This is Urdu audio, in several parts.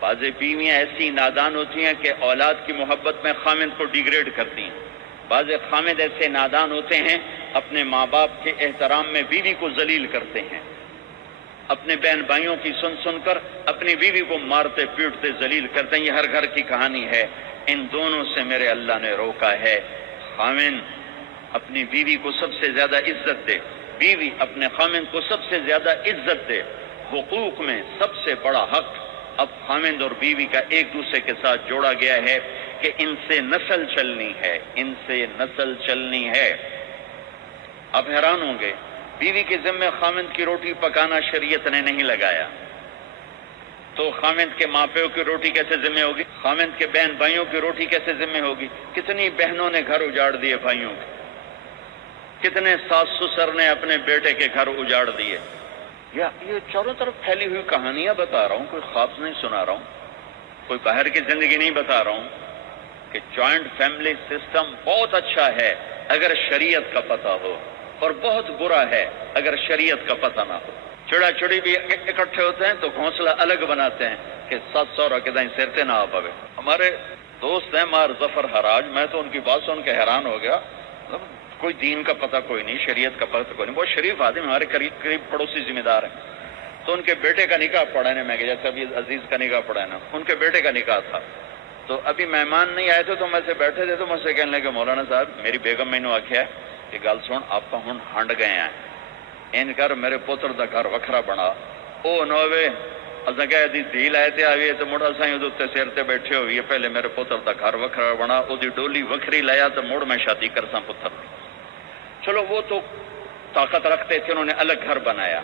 بعض بیویاں ایسی نادان ہوتی ہیں کہ اولاد کی محبت میں خامند کو ڈیگریڈ کرتی ہیں. بعض خامد ایسے نادان ہوتے ہیں اپنے ماں باپ کے احترام میں بیوی کو ذلیل کرتے ہیں. اپنے بہن بھائیوں کی سن کر اپنی بیوی کو مارتے پیٹتے ذلیل کرتے ہیں. یہ ہر گھر کی کہانی ہے. ان دونوں سے میرے اللہ نے روکا ہے. خامند اپنی بیوی کو سب سے زیادہ عزت دے, بیوی اپنے خامند کو سب سے زیادہ عزت دے. حقوق میں سب سے بڑا حق اب خامند اور بیوی کا ایک دوسرے کے ساتھ جوڑا گیا ہے کہ ان سے نسل چلنی ہے, ان سے نسل چلنی ہے. آپ حیران ہوں گے, بیوی کے ذمہ خامند کی روٹی پکانا شریعت نے نہیں لگایا, تو خامند کے ماں پیو کی روٹی کیسے ذمہ ہوگی؟ خامند کے بہن بھائیوں کی روٹی کیسے ذمہ ہوگی؟ کتنی بہنوں نے گھر اجاڑ دیے بھائیوں کے, کتنے ساس سسر نے اپنے بیٹے کے گھر اجاڑ دیے. یہ چاروں طرف پھیلی ہوئی کہانیاں بتا رہا ہوں, کوئی خواب نہیں سنا رہا ہوں, کوئی باہر کی زندگی نہیں بتا رہا ہوں کہ جوائنٹ فیملی سسٹم بہت اچھا ہے اگر شریعت کا پتہ ہو, اور بہت برا ہے اگر شریعت کا پتہ نہ ہو. چڑا چڑی بھی اکٹھے ہوتے ہیں تو گھونسلہ الگ بناتے ہیں کہ 700 کے دائیں سیرتے نہ آ پاوے. ہمارے دوست ہیں مار ظفر حراج, میں تو ان کی بات سن کے حیران ہو گیا. کوئی دین کا پتہ کوئی نہیں, شریعت کا پتہ کوئی نہیں, بہت شریف آدمی, ہمارے قریب پڑوسی ذمہ دار ہیں. تو ان کے بیٹے کا نکاح پڑھا ہے, میں کہ جیسے ابھی عزیز کا نکاح پڑھا ہے نا, ان کے بیٹے کا نکاح تھا. تو ابھی مہمان نہیں آئے تھے تو میں سے بیٹھے تھے, تو مجھ سے کہنے لگے مولانا صاحب میری بیگم میں نے آخیا کہ گل سن آپ کا ہن ہنڈ گئے ہیں, ان کر میرے پوتر دا گھر وکھرا بنا. او نوے اصا کہ دھی لائے تے آئیے تو مڑ اصا اتنے سر تے بیٹھے ہوئی, پہلے میرے پوتر دا گھر وکھرا بنا, وہ ڈولی وکھری لایا تو مڑ میں شادی کرساں پتر. چلو وہ تو طاقت رکھتے تھے, انہوں نے الگ گھر بنایا.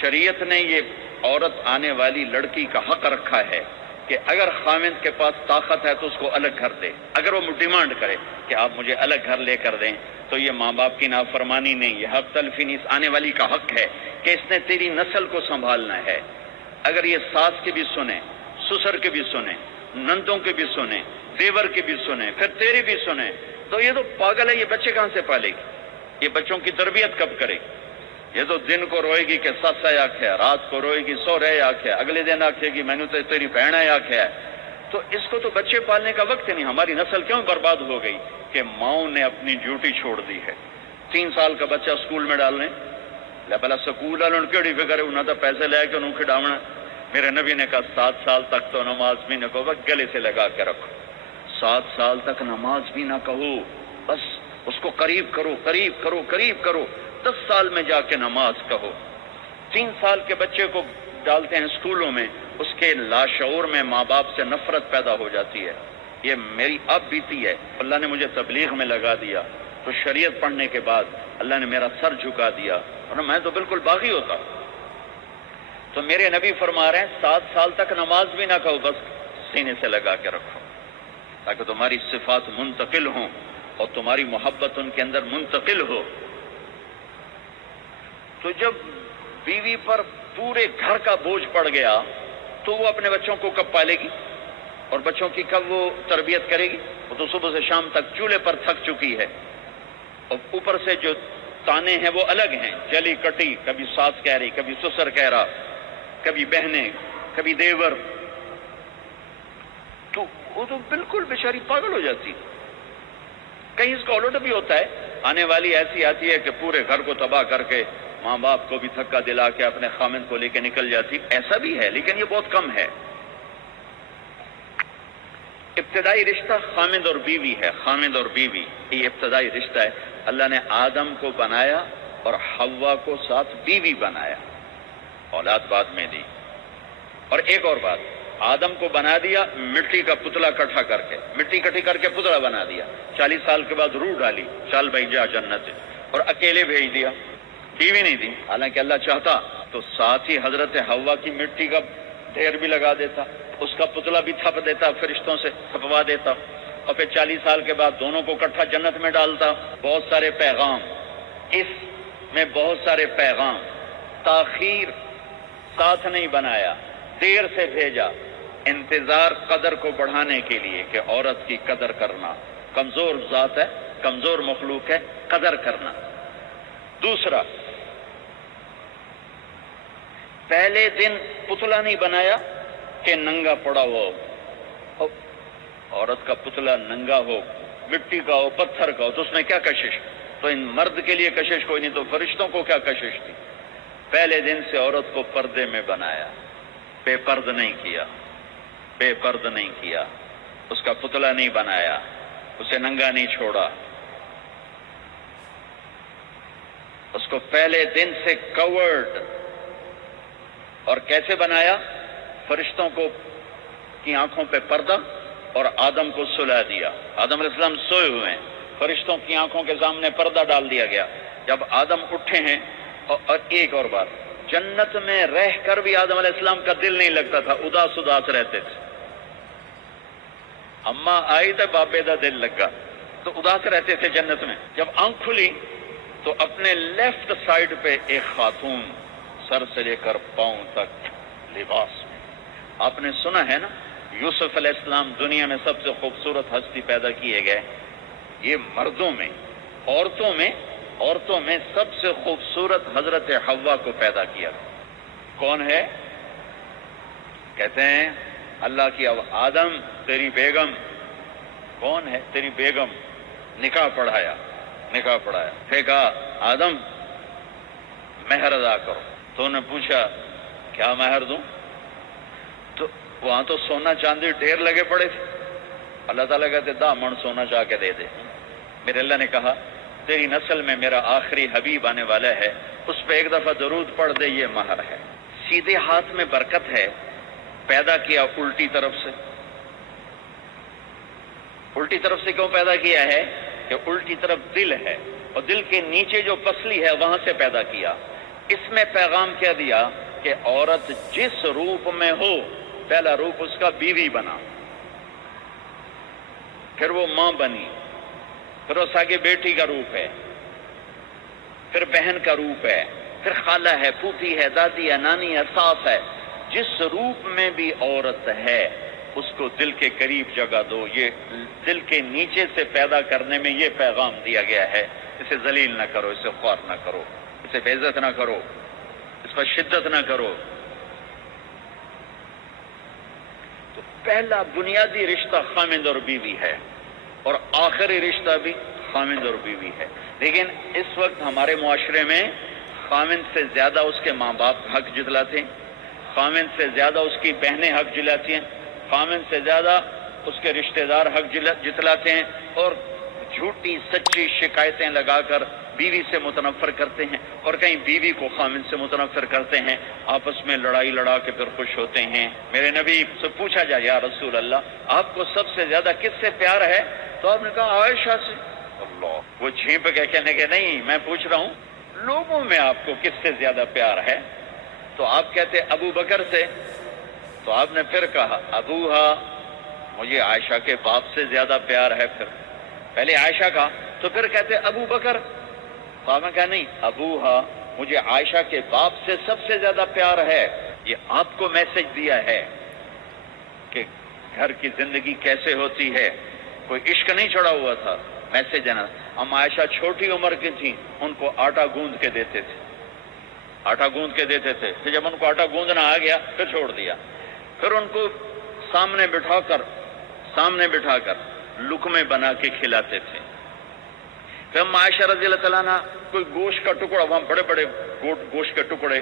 شریعت نے یہ عورت آنے والی لڑکی کا حق رکھا ہے کہ اگر خامند کے پاس طاقت ہے تو اس کو الگ گھر دے. اگر وہ ڈیمانڈ کرے کہ آپ مجھے الگ گھر لے کر دیں تو یہ ماں باپ کی نافرمانی نہیں, یہ حق تلفی نہیں, اس آنے والی کا حق ہے کہ اس نے تیری نسل کو سنبھالنا ہے. اگر یہ ساس کے بھی سنیں, سسر کے بھی سنیں, نندوں کے بھی سنیں, دیور کے بھی سنیں, پھر تیری بھی سنیں, تو یہ تو پاگل ہے, یہ بچے کہاں سے پالے گی, یہ بچوں کی تربیت کب کرے گی؟ یہ تو دن کو روئے گی کہ سس ہے آخیا, رات کو روئے گی سو رہے آخیا, اگلے دن آخے گی میں نے تو تیری بہن ہے آخیا ہے. تو اس کو تو بچے پالنے کا وقت نہیں. ہماری نسل کیوں برباد ہو گئی کہ ماؤں نے اپنی ڈیوٹی چھوڑ دی ہے. 3 سال کا بچہ اسکول میں ڈالنے پہلا سکول والوں کیڑی فکر ہے, انہوں نے پیسے لے کے انہوں کھڈاونا. میرے نبی نے کہا 7 سال تک تو نماز بھی نہ کہو, گلے سے لگا کے رکھو. 7 سال تک نماز بھی نہ کہو, بس اس کو قریب کرو قریب کرو قریب کرو. 10 سال میں جا کے نماز کہو. 3 سال کے بچے کو ڈالتے ہیں اسکولوں میں, اس کے لاشعور میں ماں باپ سے نفرت پیدا ہو جاتی ہے. یہ میری اب بیتی ہے. اللہ نے مجھے تبلیغ میں لگا دیا تو شریعت پڑھنے کے بعد اللہ نے میرا سر جھکا دیا, اور میں تو بالکل باغی ہوتا. تو میرے نبی فرما رہے ہیں 7 سال تک نماز بھی نہ کہو, بس سینے سے لگا کے رکھو تاکہ تمہاری صفات منتقل ہوں اور تمہاری محبت ان کے اندر منتقل ہو. تو جب بیوی پر پورے گھر کا بوجھ پڑ گیا تو وہ اپنے بچوں کو کب پالے گی اور بچوں کی کب وہ تربیت کرے گی؟ وہ تو صبح سے شام تک چولہے پر تھک چکی ہے, اور اوپر سے جو تانے ہیں وہ الگ ہیں, جلی کٹی, کبھی ساس کہہ رہی, کبھی سسر کہہ رہا, کبھی بہنیں, کبھی دیور. تو وہ تو بالکل بیچاری پاگل ہو جاتی. کہیں اس کا الٹ بھی ہوتا ہے, آنے والی ایسی آتی ہے کہ پورے گھر کو تباہ کر کے ماں باپ کو بھی دھکا دلا کے اپنے خامند کو لے کے نکل جاتی. ایسا بھی ہے لیکن یہ بہت کم ہے. ابتدائی رشتہ خامند اور بیوی ہے. خامند اور بیوی یہ ابتدائی رشتہ ہے. اللہ نے آدم کو بنایا اور حوا کو ساتھ بیوی بنایا, اولاد بعد میں دی. اور ایک اور بات, آدم کو بنا دیا مٹی کا پتلا کٹھا کر کے, مٹی کٹھی کر کے پتلا بنا دیا. 40 سال کے بعد روح ڈالی, چل بھائی جا جنت, اور اکیلے بھیج دیا, بیوی نہیں دی. حالانکہ اللہ چاہتا تو ساتھ ہی حضرت حوا کی مٹی کا ڈھیر بھی لگا دیتا, اس کا پتلا بھی تھپ دیتا, فرشتوں سے تھپوا دیتا, اور پھر 40 سال کے بعد دونوں کو اکٹھا جنت میں ڈالتا. بہت سارے پیغام, اس میں بہت سارے پیغام. تاخیر ساتھ نہیں بنایا, دیر سے بھیجا. انتظار قدر کو بڑھانے کے لیے کہ عورت کی قدر کرنا, کمزور ذات ہے, کمزور مخلوق ہے, قدر کرنا. دوسرا, پہلے دن پتلا نہیں بنایا, کہ ننگا پڑا ہو، عورت کا پتلا ننگا ہو، مٹی کا ہو، پتھر کا ہو، تو اس میں کیا کشش؟ تو ان مرد کے لیے کشش کوئی نہیں، تو فرشتوں کو کیا کشش تھی؟ پہلے دن سے عورت کو پردے میں بنایا، بے پرد نہیں کیا، بے پرد نہیں کیا، اس کا پتلا نہیں بنایا، اسے ننگا نہیں چھوڑا، اس کو پہلے دن سے کورڈ۔ اور کیسے بنایا؟ فرشتوں کو کی آنکھوں پہ پردہ اور آدم کو سلا دیا۔ آدم علیہ السلام سوئے ہوئے ہیں، فرشتوں کی آنکھوں کے سامنے پردہ ڈال دیا گیا۔ جب آدم اٹھے ہیں، اور ایک اور بات، جنت میں رہ کر بھی آدم علیہ السلام کا دل نہیں لگتا تھا، اداس اداس رہتے تھے۔ اماں آئی تو بابے دا دل لگا، تو اداس رہتے تھے جنت میں۔ جب آنکھ کھلی تو اپنے لیفٹ سائیڈ پہ ایک خاتون سر سے لے کر پاؤں تک لباس میں۔ آپ نے سنا ہے نا، یوسف علیہ السلام دنیا میں سب سے خوبصورت ہستی پیدا کیے گئے، یہ مردوں میں، عورتوں میں سب سے خوبصورت حضرت حوا کو پیدا کیا۔ کون ہے؟ کہتے ہیں اللہ کی آدم تیری بیگم۔ کون ہے تیری بیگم؟ نکاح پڑھایا۔ پھر کہا آدم مہر ادا کرو، تو انہوں نے پوچھا کیا مہر دوں؟ تو وہاں تو سونا چاندی ڈھیر لگے پڑے تھے۔ اللہ تعالیٰ کہتے دا من سونا چاہ کے دے دے۔ میرے اللہ نے کہا تیری نسل میں میرا آخری حبیب آنے والا ہے، اس پہ ایک دفعہ درود پڑھ دے، یہ مہر ہے۔ سیدھے ہاتھ میں برکت ہے، پیدا کیا الٹی طرف سے۔ الٹی طرف سے کیوں پیدا کیا ہے؟ کہ الٹی طرف دل ہے، اور دل کے نیچے جو پسلی ہے وہاں سے پیدا کیا۔ اس میں پیغام کیا دیا کہ عورت جس روپ میں ہو، پہلا روپ اس کا بیوی بنا، پھر وہ ماں بنی، پھر وہ ساگے بیٹی کا روپ ہے، پھر بہن کا روپ ہے، پھر خالہ ہے، پھوپھی ہے، دادی ہے، نانی ہے، ساس ہے۔ جس روپ میں بھی عورت ہے اس کو دل کے قریب جگہ دو۔ یہ دل کے نیچے سے پیدا کرنے میں یہ پیغام دیا گیا ہے، اسے ذلیل نہ کرو، اسے خوار نہ کرو، اسے بے عزت نہ کرو، اس پر شدت نہ کرو۔ تو پہلا بنیادی رشتہ خامند اور بیوی ہے، اور آخری رشتہ بھی خامند اور بیوی ہے۔ لیکن اس وقت ہمارے معاشرے میں خامند سے زیادہ اس کے ماں باپ حق جتلاتے ہیں، خامند سے زیادہ اس کی بہنیں حق جلاتی ہیں، خامند سے زیادہ اس کے رشتہ دار حق جتلاتے ہیں، اور جھوٹی سچی شکایتیں لگا کر بیوی سے متنفر کرتے ہیں، اور کہیں بیوی کو خامند سے متنفر کرتے ہیں، آپس میں لڑائی لڑا کے پھر خوش ہوتے ہیں۔ میرے نبی سے پوچھا جائے یا رسول اللہ آپ کو سب سے زیادہ کس سے پیار ہے؟ تو آپ نے کہا عائشہ سے۔ اللہ، وہ جھینپ کے کہنے کے نہیں، میں پوچھ رہا ہوں لوگوں میں آپ کو کس سے زیادہ پیار ہے؟ تو آپ کہتے ابو بکر سے۔ تو آپ نے پھر کہا ابوہا، مجھے عائشہ کے باپ سے زیادہ پیار ہے۔ پھر پہلے عائشہ کا، تو پھر کہتے ابو بکر۔ تو آپ نے کہا نہیں، ابوہا، مجھے عائشہ کے باپ سے سب سے زیادہ پیار ہے۔ یہ آپ کو میسج دیا ہے کہ گھر کی زندگی کیسے ہوتی ہے، کوئی عشق نہیں چڑھا ہوا تھا، میسج ہے نا۔ ہم عائشہ چھوٹی عمر کی تھیں، ان کو آٹا گوندھ کے دیتے تھے، پھر جب ان کو آٹا گوندنا آ گیا پھر چھوڑ دیا، پھر ان کو سامنے بٹھا کر لقمے بنا کے کھلاتے تھے۔ پھر ہم عائشہ رضی اللہ تعالیٰ عنہ کوئی گوشت کا ٹکڑا، وہاں بڑے بڑے گوشت کے ٹکڑے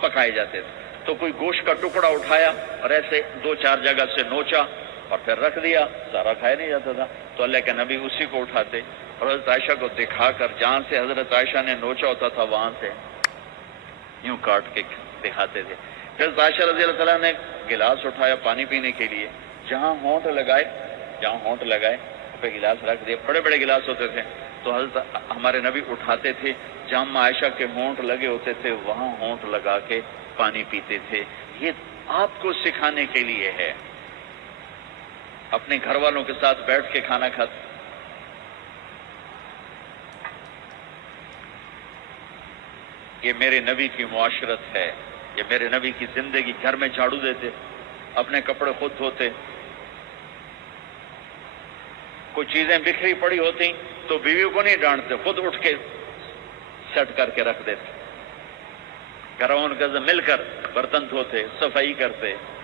پکائے جاتے تھے، تو کوئی گوشت کا ٹکڑا اٹھایا اور ایسے 2-4 جگہ سے نوچا اور پھر رکھ دیا، سارا کھایا نہیں جاتا تھا، تو اللہ کے نبی اسی کو اٹھاتے اور حضرت عائشہ کو دکھا کر، جہاں سے حضرت عائشہ نے نوچا ہوتا تھا وہاں سے یوں کاٹ کے دکھاتے تھے۔ پھر حضرت عائشہ رضی اللہ تعالیٰ نے گلاس اٹھایا پانی پینے کے لیے، جہاں ہونٹ لگائے پہ گلاس رکھ دیا، بڑے بڑے گلاس ہوتے تھے، تو حضرت ہمارے نبی اٹھاتے تھے، جہاں عائشہ کے ہونٹ لگے ہوتے تھے وہاں ہونٹ لگا کے پانی پیتے تھے۔ یہ آپ کو سکھانے کے لیے ہے، اپنے گھر والوں کے ساتھ بیٹھ کے کھانا کھاتے۔ یہ میرے نبی کی معاشرت ہے، یہ میرے نبی کی زندگی۔ گھر میں جھاڑو دیتے، اپنے کپڑے خود دھوتے، کوئی چیزیں بکھری پڑی ہوتی تو بیوی کو نہیں ڈانٹتے، خود اٹھ کے سیٹ کر کے رکھ دیتے، گھروں کے مل کر برتن دھوتے، صفائی کرتے،